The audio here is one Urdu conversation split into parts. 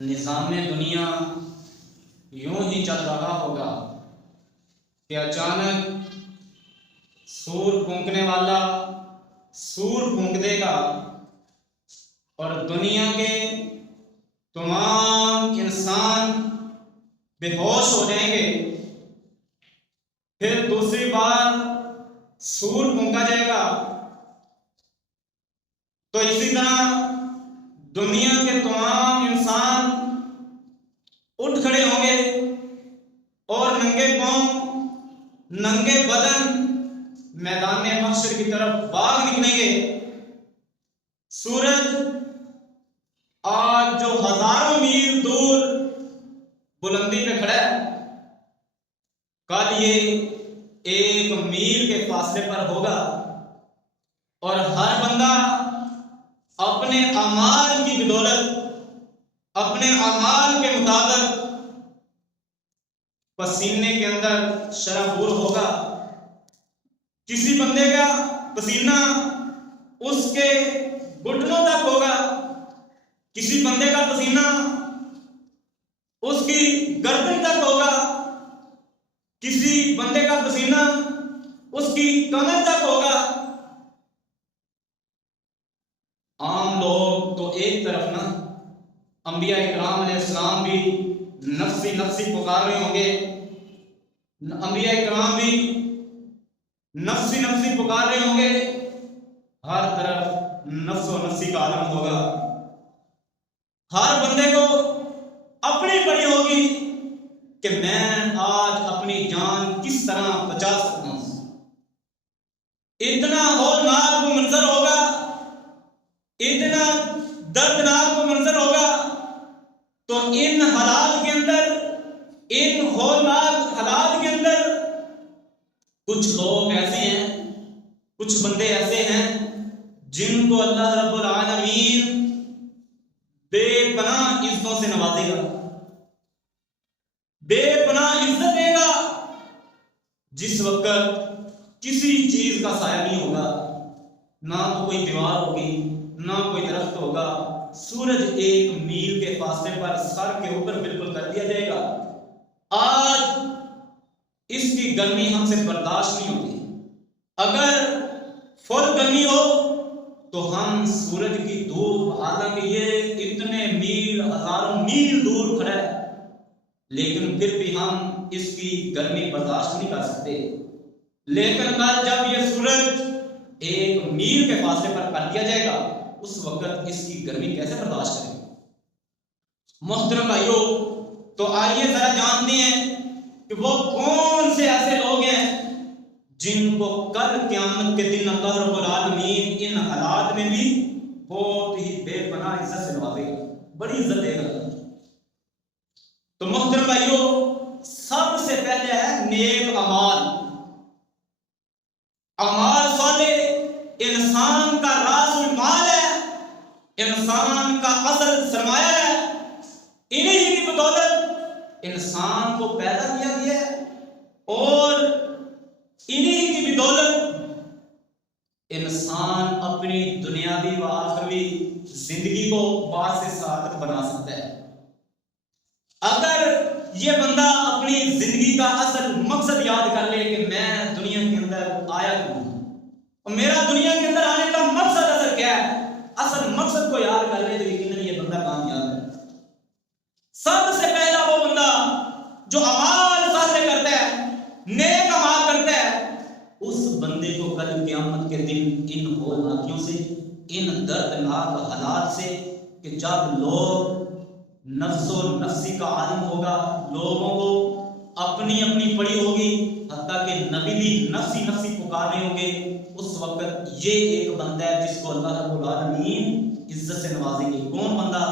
نظام دنیا یوں ہی چل رہا ہوگا کہ اچانک سور پھونکنے والا سور پھونک دے گا اور دنیا کے تمام انسان بے ہوش ہو جائیں گے۔ پھر دوسری بار سور پھونکا جائے گا تو اسی طرح دنیا کے تمام انسان اٹھ کھڑے ہوں گے اور ننگے پاؤں ننگے بدن میدان محشر کی طرف بھاگ نکلیں گے۔ سورج آج جو ہزاروں میل دور بلندی پہ کھڑا ہے، کل یہ 1 میل کے فاصلے پر ہوگا اور ہر بندہ اپنے اعمال کی بدولت اپنے اعمال کے مطابق پسینے کے اندر شرابور ہوگا۔ کسی بندے کا پسینہ اس کے گھٹنوں تک ہوگا، کسی بندے کا پسینہ اس کی گردن تک ہوگا، کسی بندے کا پسینہ اس کی کمر تک ہوگا۔ عام لوگ تو ایک طرف نا، انبیاء اکرام علیہ السلام بھی نفسی نفسی پکار رہے ہوں گے، انبیاء اکرام بھی نفسی نفسی پکار رہے ہوں گے، ہر طرف نفس و نفسی کا عالم ہوگا۔ ہر بندے کو اپنی پڑی ہوگی کہ میں آج اپنی جان کس طرح بچا سکتا ہوں۔ اتنا ہولناک وہ منظر ہوگا، اتنا دردناک وہ منظر ہوگا، تو ان حالات کے اندر، ان ہولناک حالات کے اندر کچھ لوگ ایسے ہیں، کچھ بندے ایسے ہیں جن کو اللہ رب العالمین بے پناہ عزتوں سے نوازے گا، بے پناہ عزت دے گا، جس وقت کسی چیز کا سایہ نہیں ہوگا، نہ تو کوئی دیوار ہوگی، نہ کوئی درخت ہوگا۔ سورج 1 میل کے فاصلے پر سر کے اوپر بالکل کر دیا جائے گا۔ آج اس کی گرمی ہم سے برداشت نہیں ہوتی۔ اگر فل گرمی ہو تو ہم سورج کی دھوپ، حالانکہ یہ اتنے میل، ہزاروں میل دور کھڑا ہے، لیکن پھر بھی ہم اس کی گرمی برداشت نہیں کر سکتے۔ لیکن کل جب یہ سورج 1 میل کے فاصلے پر کر دیا جائے گا، اس وقت اس کی گرمی کیسے برداشت کریں گے؟ محترم بھائیو، تو آئیے ذرا جانتے ہیں کہ وہ کون سے ایسے لوگ ہیں جن کو کل قیامت کے دن اللہ رب العالمین ان حالات میں بھی بہت ہی بے پناہ عزت سے نوازے گا، بڑی عزت دے گا۔ تو محترم بھائیو، سب سے پہلے ہے نیک اعمال۔ اعمال صالح انسان کا راز المال ہے، انسان کا اصل سرمایہ ہے۔ انہی کی بدولت انسان کو پیدا کیا گیا ہے اور انہی کی بدولت انسان اپنی دنیاوی و آخروی زندگی کو باعث سعادت بنا سکتا ہے۔ اگر یہ بندہ اپنی زندگی کا اصل مقصد یاد کر لے کہ میں دنیا کے اندر آیا کیوں ہوں اور میرا دنیا کے اندر آنے کا مقصد اصل کیا ہے، اصل مقصد کو یاد کر لے تو یقیناً یہ بندہ کامیاب ہے۔ سب سے پہلا وہ بندہ جو اعمال صالح کرتا ہے، نیک اعمال کرتا ہے، اس بندے کو کل قیامت کے دن ان ہولناکیوں سے، ان دردناک حالات سے، کہ جب لوگ نفس و نفسی کا عالم ہوگا، لوگوں کو اپنی اپنی پڑی ہوگی، حتیٰ کہ نبی بھی نفسی نفسی پکار رہے ہوں گے، اس وقت یہ ایک بندہ ہے جس کو اللہ رب العالمین عزت سے نوازیں گے۔ کون بندہ؟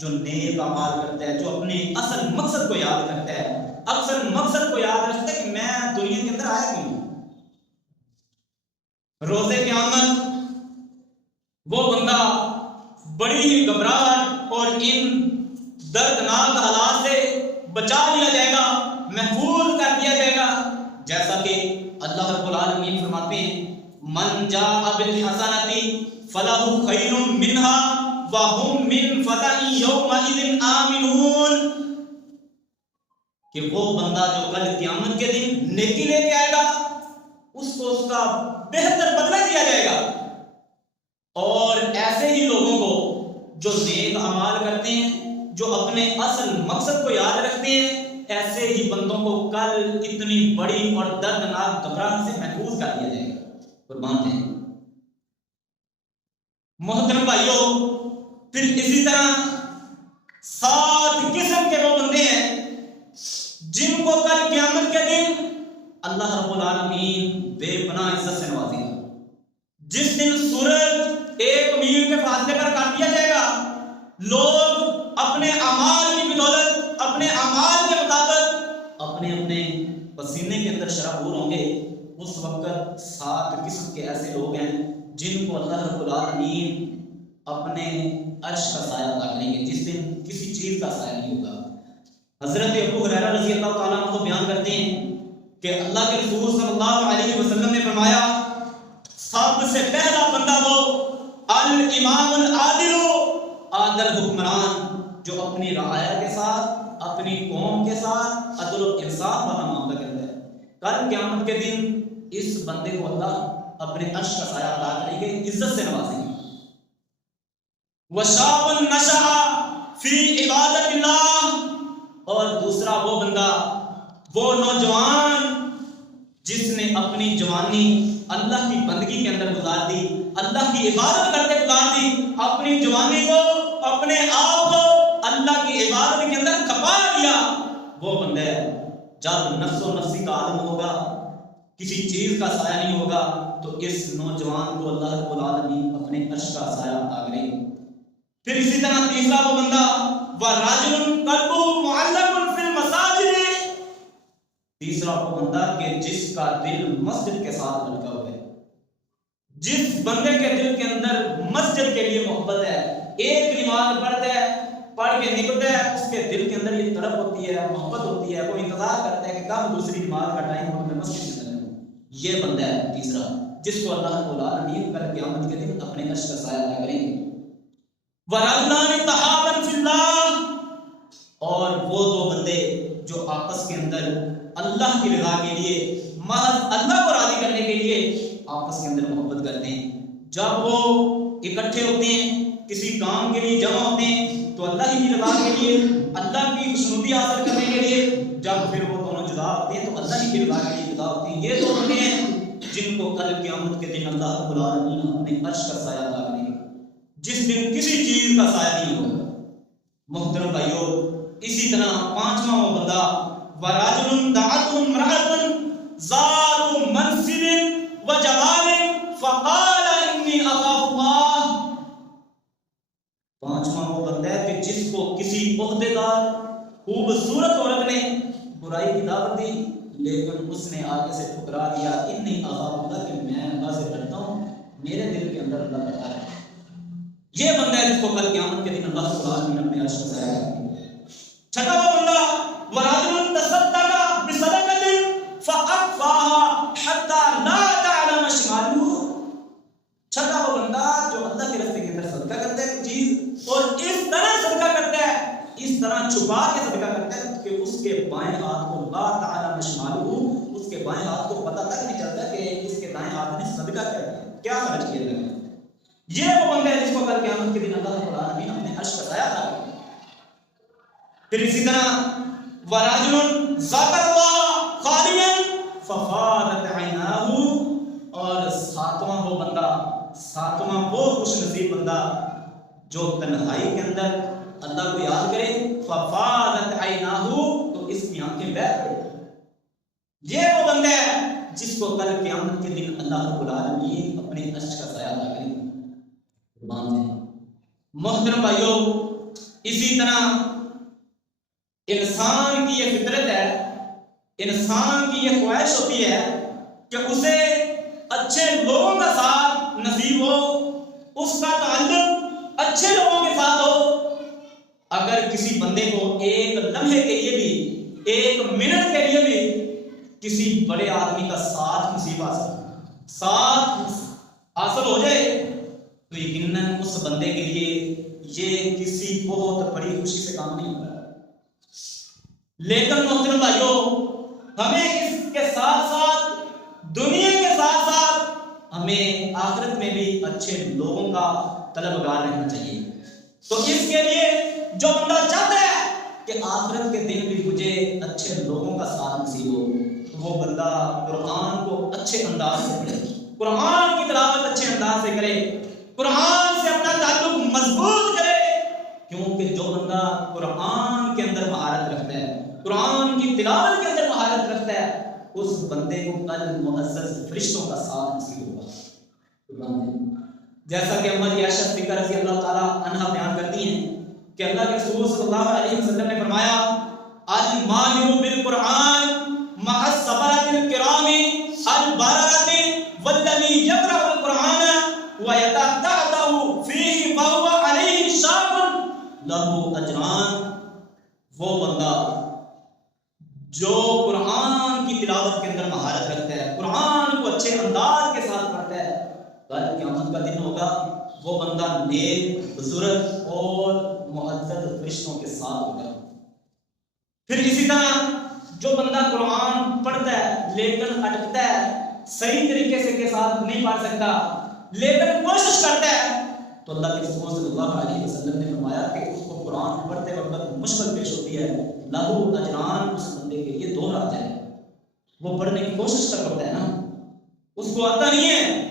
جو نیک اعمال کرتا ہے، جو اپنے اصل مقصد کو یاد کرتا ہے، اصل مقصد کو یاد رکھتا ہے کہ میں دنیا کے اندر آیا کیوں ہوں۔ روز قیامت وہ بندہ بڑی ہی گھبراہٹ اور ان دردناک حالات سے بچا لیا جائے گا، محفوظ کر دیا جائے گا، جیسا کہ اللہ رب العالمین فرماتے ہیں من جاء بالحسنۃ فلہ خیر منہا وَهُمْ مِنْ فَزَعٍ يَوْمَئِذٍ آمِنُونَ کہ وہ بندہ جو کل قیامت کے دن نیکی لے کے آئے گا اس کو اس کا بہتر بدلہ دیا جائے گا، اور ایسے ہی لوگوں کو جو نیک اعمال کرتے ہیں، جو اپنے اصل مقصد کو یاد رکھتے ہیں، ایسے ہی بندوں کو کل اتنی بڑی اور دردناک گھبراہٹ سے محفوظ کر دیا جائے گا۔ قربان ہیں محترم بھائیوں، پھر اسی طرح 7 قسم کے وہ بندے ہیں جن کو کل قیامت کے دن اللہ رب العالمین بے پناہ عزت سے نوازے گا۔ جس دن سورج 1 میل کے فاصلے پر کاٹ دیا جائے گا، لوگ اپنے اعمال کی بدولت، اپنے اعمال کے مطابق اپنے اپنے پسینے کے اندر شرابور ہوں گے۔ اس وقت 7 قسم کے ایسے لوگ ہیں جن کو اللہ رب العالمین اپنے عرش کا سایہ عطا کریں گے، جس دن کسی چیز کا سایہ نہیں ہوگا۔ حضرت ابو ہریرہ رضی اللہ تعالیٰ عنہ بیان کرتے ہیں کہ اللہ کے رسول صلی اللہ علیہ وسلم نے فرمایا، سب سے پہلا بندہ وہ الامام العادل، عادل حکمران جو اپنی رعایا کے ساتھ، اپنی قوم کے ساتھ عدل و انصاف والا معاملہ کرتا ہے۔ کل قیامت کے دن اس بندے کو اللہ اپنے عرش کا سایہ عطا کریں گے، عزت سے نوازیں گے۔ وشاب نشأ فی عبادت اللہ، اور دوسرا وہ بندہ، وہ نوجوان جس نے اپنی جوانی اللہ کی بندگی کے اندر گزار دی، اللہ کی عبادت کرتے گزار دی، اپنی جوانی کو، اپنے آپ کو اللہ کی عبادت کے اندر کھپا دیا۔ وہ بندہ جب نفس و نفسی کا عالم ہوگا، کسی چیز کا سایہ نہیں ہوگا، تو اس نوجوان کو اللہ رب العالمین اپنے عرش کا سایہ عطا کرے۔ پھر اسی طرح تیسرا وہ بندہ، وَرَجُلٌ قَلْبُهُ مُعَلَّقٌ فِي الْمَسَاجِدِ، تیسرا وہ بندہ کہ جس کا دل مسجد کے ساتھ لٹکا ہوا ہے، جس بندے کے دل کے اندر مسجد کے لیے محبت ہے، ایک نماز پڑھتا ہے، پڑھ کے نکلتا ہے، اس کے دل کے اندر یہ تڑپ ہوتی ہے، محبت ہوتی ہے، وہ انتظار کرتا ہے کہ کب دوسری نماز کا ٹائم ہو میں مسجد کے اندر ہوں۔ یہ بندہ ہے تیسرا جس کو اللہ رب العالمین کل قیامت کے دن اپنے عرش کا سایہ عطا کریں گے۔ وَرَجُلَانِ تَحَابًا فِي اللَّهِ، اور وہ 2 بندے جو آپس کے اندر اللہ کی رضا کے لیے، محض اللہ کو راضی کرنے کے لیے آپس کے اندر محبت کرتے ہیں۔ جب وہ اکٹھے ہوتے ہیں، کسی کام کے لیے جمع ہوتے ہیں، تو اللہ کی رضا کے لیے، اللہ کی خوشنودی حاصل کرنے کے لیے، جب پھر وہ دونوں جدا ہوتے ہیں تو اللہ کی رضا کے لیے جدا ہوتے ہیں۔ یہ 2 بندے ہیں جن کو کل قیامت کے دن اللہ رب العالمین اپنے عرش کا سایہ عطا کریں گے، جس دن کسی چیز کا سایہ نہیں ہوگا۔ محترم بھائیوں، اسی طرح 5واں وہ بندہ، وَرَجُلٌ دَعَتْهُ امْرَأَةٌ ذَاتُ مَنْصِبٍ وَجَمَالٍ فَقَالَ إِنِّي أَخَافُ اللَّهَ، 5واں وہ بندہ ہے کہ جس کو کسی عہدے دار خوبصورت عورت نے برائی کی دعوت دی، لیکن اس نے آگے سے ٹھکرا دیا، انی اخاف اللہ، کہ میں اللہ سے ڈرتا ہوں، میرے دل کے اندر اللہ بیٹھا ہے۔ یہ بندہ ہے جس کو کل قیامت کے دن اللہ رب العالمین اپنے عرش کا سایہ عطا کریں گے۔ 6واں وہ بندہ، وَرَجُلٌ تَصَدَّقَ بِصَدَقَةٍ فَأَخْفَاهَا حَتَّى لَا تَعْلَمَ شِمَالُهُ، 6واں وہ بندہ جو اللہ کے راستے کے اندر صدقہ کرتا ہے کوئی چیز، اور اس طرح صدقہ کرتا ہے، اس طرح چھپا کے صدقہ کرتا ہے کہ اس کے بائیں ہاتھ کو لا تعلم شمالہ، اس کے بائیں ہاتھ کو پتہ تک نہیں چلتا کہ اس کے دائیں ہاتھ نے صدقہ کیا خرچ کیا ہے۔ یہ وہ بندہ ہے جس کو کل قیامت کے دن اللہ رب العالمین اپنے عرش کا سایہ عطا کرے گا۔ پھر اسی طرح وَرَجُلٌ ذَكَرَ اللَّهَ خَالِيًا فَفَاضَتْ عَيْنَاهُ، اور 7واں وہ بندہ، 7واں وہ خوش نصیب بندہ جو تنہائی کے اندر اللہ کو یاد کرے، فَفَاضَتْ عَيْنَاهُ، تو اس کی آنکھیں بہہ پڑے۔ یہ وہ بندہ ہے جس کو کل قیامت کے دن اللہ رب العالمین اپنے عرش کا سایہ عطا کرے گا۔ محترم بھائیوں، اسی طرح انسان کی یہ فطرت ہے، انسان کی یہ خواہش ہوتی ہے کہ اسے اچھے لوگوں کا ساتھ نصیب ہو، اس کا تعلق اچھے لوگوں کے ساتھ ہو۔ اگر کسی بندے کو ایک لمحے کے لیے بھی، ایک منٹ کے لیے بھی کسی بڑے آدمی کا ساتھ نصیب حاصل ہو جائے تو یقیناً اس بندے کے لیے یہ کسی بہت بڑی خوشی سے کام نہیں ہوگا. لیکن محترم بھائیوں، ہمیں اس کے ساتھ ساتھ دنیا کے ساتھ ساتھ ہمیں آخرت میں بھی اچھے لوگوں کا طلبگار رہنا چاہیے. تو اس کے لیے جو بندہ چاہتا ہے کہ آخرت کے دن بھی مجھے اچھے لوگوں کا ساتھ نصیب ہو، تو وہ بندہ قرآن کو اچھے انداز سے پڑھے، قرآن کی تلاوت اچھے انداز سے کرے، قرآن سے اپنا تعلق مضبوط کرے. کیونکہ جو بندہ قرآن کے اندر مہارت رکھتا ہے، قرآن کی تلاوت کے اندر مہارت رکھتا ہے، اس بندے کو کل معزز فرشتوں کا ساتھ نصیب ہوگا. جیسا کہ امت عائشہ صدیقہ رضی اللہ تعالی عنہا بیان کرتی ہیں کہ اللہ کے رسول صلی اللہ علیہ وسلم نے فرمایا الماہر بالقرآن مع الصبرۃ الکرام البررۃ والذی یقرأ القرآن ویتتعتع فیہ فہو علیہ شاق لہ اجران. وہ بندہ جو قرآن کی تلاوت کے اندر مہارت رکھتا ہے، قرآن کو اچھے انداز کے ساتھ پڑھتا ہے، کل قیامت کا دن ہوگا وہ بندہ نیک، بزرگ اور معزز فرشتوں کے ساتھ ہوگا. پھر اسی طرح جو بندہ قرآن پڑھتا ہے لیکن اٹکتا ہے، صحیح طریقے سے کے ساتھ نہیں پڑھ سکتا لیکن کوشش کرتا ہے، تو اللہ کے رسول صلی اللہ علیہ وسلم نے فرمایا کہ اس کو قرآن پڑھتے وقت مشکل پیش ہوتی ہے، لہو اجران اس بندے کے لیے 2 راج ہے. وہ پڑھنے کی کوشش کرتا ہے نا، اس کو آتا نہیں ہے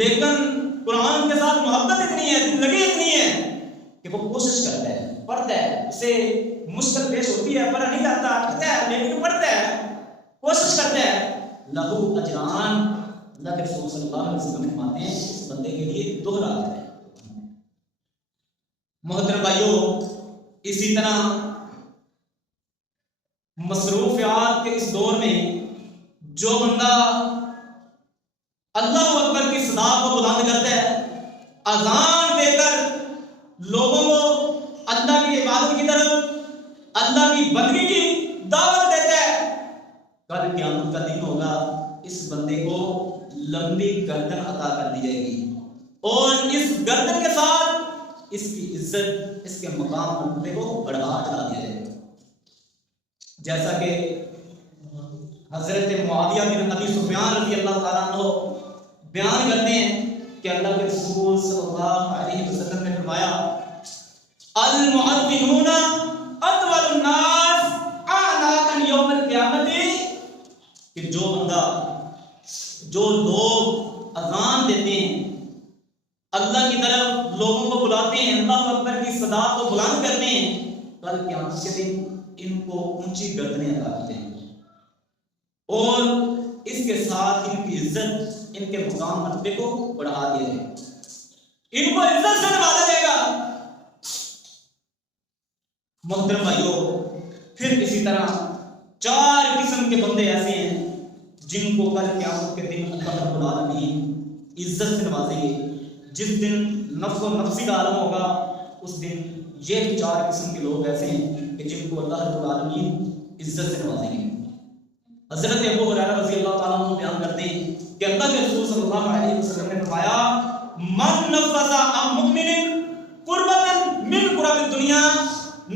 لیکن قرآن کے ساتھ محبت اتنی ہے، دل لگی اتنی ہے کہ وہ کوشش کرتا ہے، پڑھتا ہے، اسے مشکل پیش ہوتی ہے، پڑھا نہیں جاتا، اٹکتا ہے لیکن پڑھتا ہے، کوشش کرتا ہے، لہو اجران. اللہ کے رسول صلی اللہ علیہ وسلم فرماتے ہیں اس بندے کے لیے 2 راج ہے. محترم بھائیوں، اسی طرح مصروفیات کے اس دور میں جو بندہ اللہ اکبر کی صدا کو بلند کرتا ہے، اذان دے کر لوگوں کو اللہ کی عبادت کی طرف، اللہ کی بندگی کی دعوت دیتا ہے، کل قیامت کا دن ہوگا اس بندے کو لمبی گردن عطا کر دی جائے گی اور اس گردن کے ساتھ اس کی عزت، اس کے مقام مرتبے کو بڑھا چڑھا دیا جائے گا. جیسا کہ حضرت معاویہ بن ابی سفیان رضی اللہ تعالیٰ عنہ بیان کرتے ہیں کہ اللہ کے رسول صلی اللہ علیہ وسلم نے فرمایا المؤذنون اطول الناس اعناقا یوم القیامت، کہ جو بندہ، جو لوگ اذان دیتے ہیں، اللہ کی طرف لوگوں کو بلاتے ہیں، اللہ اکبر کی صدا کو بلند کرتے ہیں، کل قیامت کے دن ان کو اونچی گردنیں عطا کی جائیں گی اور اس کے ساتھ ان کی عزت، ان کے مقام مرتبے کو بڑھا دیا جائے گا، ان کو عزت سے نوازا جائے گا. محترم بھائیوں، پھر اسی طرح 4 قسم کے بندے ایسے ہیں جن کو کل قیامت کے دن اللہ رب العالمین عزت سے نوازیں گے. جس دن نفس و نفسی کا عالم ہوگا اس دن یہ 4 قسم کے لوگ ایسے ہیں کہ جن کو اللہ رب العالمین عزت سے نوازیں گے. حضرت ابو ہریرہ رضی اللہ تعالیٰ عنہ بیان کرتے ہیں کہ اللہ کے رسول صلی اللہ علیہ وسلم نے فرمایا من نفس عن مؤمن قربۃ من قرب الدنیا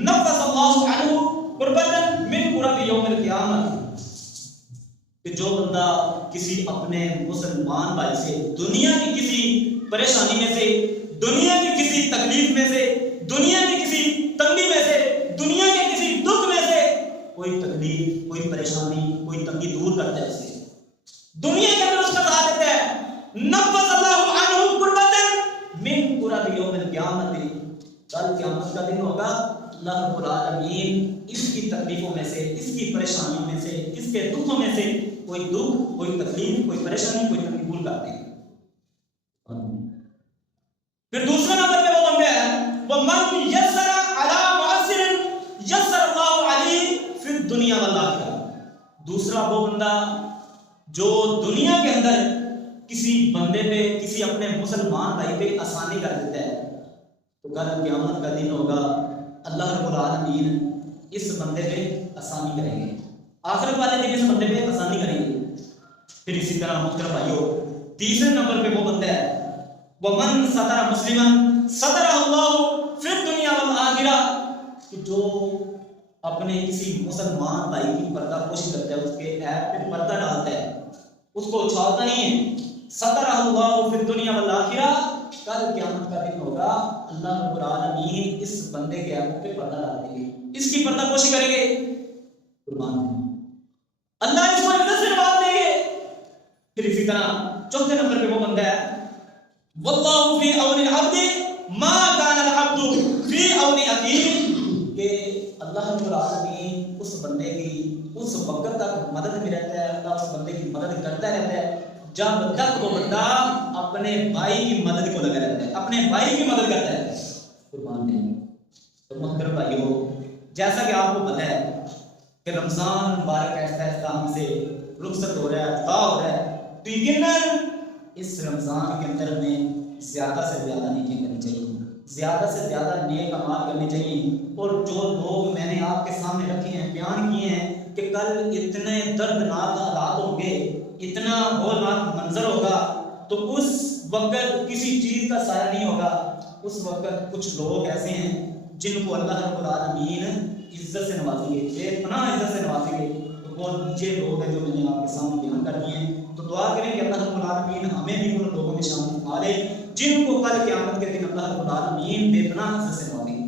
نفس اللہ عنہ قربۃ من قرب یوم القیامت، کہ جو بندہ کسی اپنے مسلمان بھائی سے دنیا کی کسی پریشانی میں سے، دنیا کی کسی تکلیف میں سے، دنیا کی کسی تنگی میں سے، دنیا کے کسی دکھ میں سے کوئی تکلیف، کوئی پریشانی، کوئی تنگی دور کرتا ہے، اسے دنیا کے اندر اس کا ساتھ دیتا ہے، نفس اللہ عنہ قربۃ من قرب یوم القیامت، کل قیامت کا دن ہوگا اللہ رب العالمین اس کی تکلیفوں میں سے، اس کی پریشانیوں میں سے، اس کے دکھوں میں سے کوئی دکھ، کوئی تکلیف، کوئی پریشانی، کوئی تنگی دور کرتے ہیں. پھر دوسرے نمبر پہ وہ بندہ ہے وہ من یسر علی معسر یسر اللہ علیہ فی الدنیا والآخرہ. دوسرا وہ بندہ جو دنیا کے اندر کسی بندے پہ، کسی اپنے مسلمان بھائی پہ آسانی کر دیتا ہے، تو کل قیامت کا دن ہوگا اللہ رب العالمین اس بندے پہ آسانی کریں گے، آخرت والے دن اس بندے پہ آسانی کریں گے. پھر اسی طرح محترم بھائیوں، تیسرے نمبر پہ وہ بندہ ہے ومن ستر مسلما سترہ اللہ فی الدنیا والآخرہ، کہ جو اپنے کسی مسلمان بھائی کی پردہ پوشی کرتا ہے، اس کے عیب پہ پردہ ڈالتا ہے، اس کو اچھالتا نہیں ہے، سترہ اللہ فی الدنیا والآخرہ، کل قیامت کا دن ہوگا اللہ رب العالمین اس بندے کے عیب پہ پردہ ڈال دیں گے، اس کی پردہ پوشی کریں گے، قربان ہے اللہ اس کو عزت سے نواز دیں گے۔ پھر اسی طرح چوتھے نمبر پہ وہ بندہ ہے واللہ فی عون العبد ما کان العبد فی عون اخیہ، کہ اللہ رب العالمین اس بندے کی اس وقت تک مدد میں رہتا ہے، اللہ اس بندے کی مدد کرتا رہتا ہے جب تک وہ بندہ اپنے بھائی کی مدد کو لگا رہتا ہے، اپنے بھائی کی مدد کرتا ہے، قربان ہے۔ تو محترم بھائیو، جیسا کہ آپ کو پتہ ہے کہ رمضان مبارک ایسا ایسا ہم سے رخصت ہو رہا ہے، عطا ہو رہا ہے، تو یقیناً اس رمضان کے اندر میں زیادہ سے زیادہ نیکیاں کرنی چاہیے، زیادہ سے زیادہ نیک اعمال کرنے چاہیے، اور جو لوگ میں نے آپ کے سامنے رکھے ہیں، بیان کیے ہیں کہ کل اتنے دردناک حالات ہوں گے، اتنا ہولناک منظر ہوگا، تو اس وقت کسی چیز کا سایہ نہیں ہوگا، اس وقت کچھ لوگ ایسے ہیں جن کو اللہ رب العالمین عزت سے نوازیں گے، بے پناہ عزت سے نوازیں گے، تو وہ نیچے لوگ ہیں جو میں نے آپ کے سامنے بیان کر دیے ہیں۔ تو دعا کریں کہ اللہ رب العالمین ہمیں بھی ان لوگوں میں شامل فرما لے جن کو کل قیامت کے دن اللہ رب العالمین بے پناہ عزت سے نوازیں گے۔